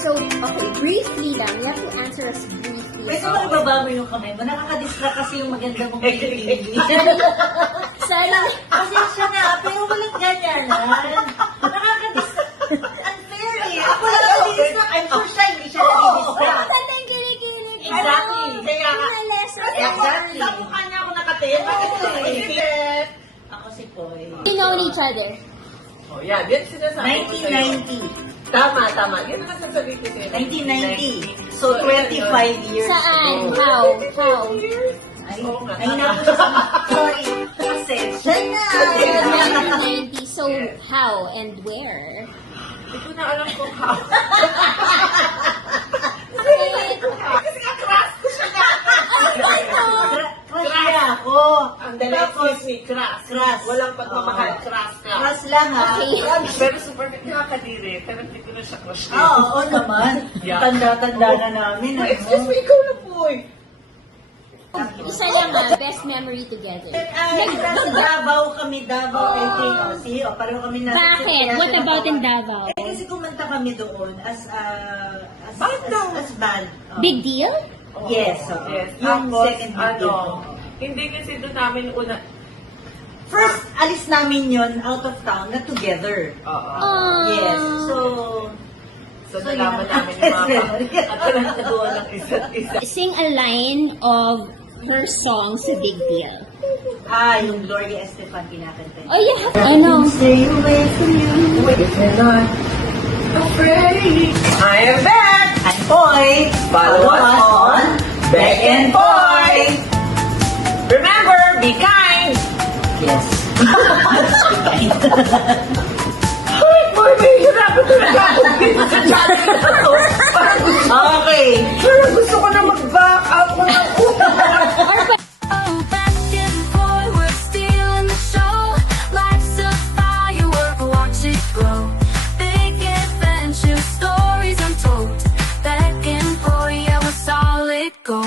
So, okay, briefly lang. You have to answer us briefly. Pwede mo ibaba mo yung kamay mo. Nakaka-distract kasi yung maganda mong pinipili. Sana, Pasensya na, pero walang ganyanan. Nakaka-distract. Unfair eh. Ako lang nadidistract. I'm sure siya, hindi siya nadidistract. Tata yung kinikilig. Exactly. Kaya nga lesson. Exactly. Sa mukha niya ako nakatingin. Ako si Poy. We know each other. Oh, yeah. Yan sinasabi ko sa'yo. 1990. Tama. Yan ang sasabihin ko sa'yo. 1990. So, 25 years Saan? ago. How? Ay, Oo nga. ay naku, sorry. Pasensya na. 1990. So, how and where? Hindi ko na alam kung how. Kasi nga crush ko siya na. Crush niya ako. Ang dali, excuse me, crush. Crush. Walang pagmamahal, crush ka. Crush lang ha. Okay. Pero super nakakadiri. Pero hindi ko na siya crush. Oo naman. Yeah. Tanda-tanda na namin. Oh, excuse me, ikaw na po eh. Isa lang best memory together. Sa Davao kami, Davao, I think. See, pareho kami na. Bakit? What about in Davao? Kasi kumanta kami doon as band. Big deal? Yes. Yes. Yung Tapos, second video. hindi kasi doon namin una. First, alis namin yon out of town na together. Yes. So nalaman namin yung mga katalangkaduan ng isa't isa. Sing a line of her song sa Big Deal. Yung Gloria Estefan kinakanta. Oh, yeah. Ano? Stay away from you. If you're not afraid, I am back! I'm Poy. Follow us on Beck and Poy! Remember, be kind! Yes. Ay, boy, may hirapan talaga ako dito sa channel na to. Okay. Pero gusto ko na mag-back out ko na Oh, back and forth, we're still in the show. Life's a firework, watch it grow. Big adventure, stories untold. Back and forth, yeah, we're solid gold.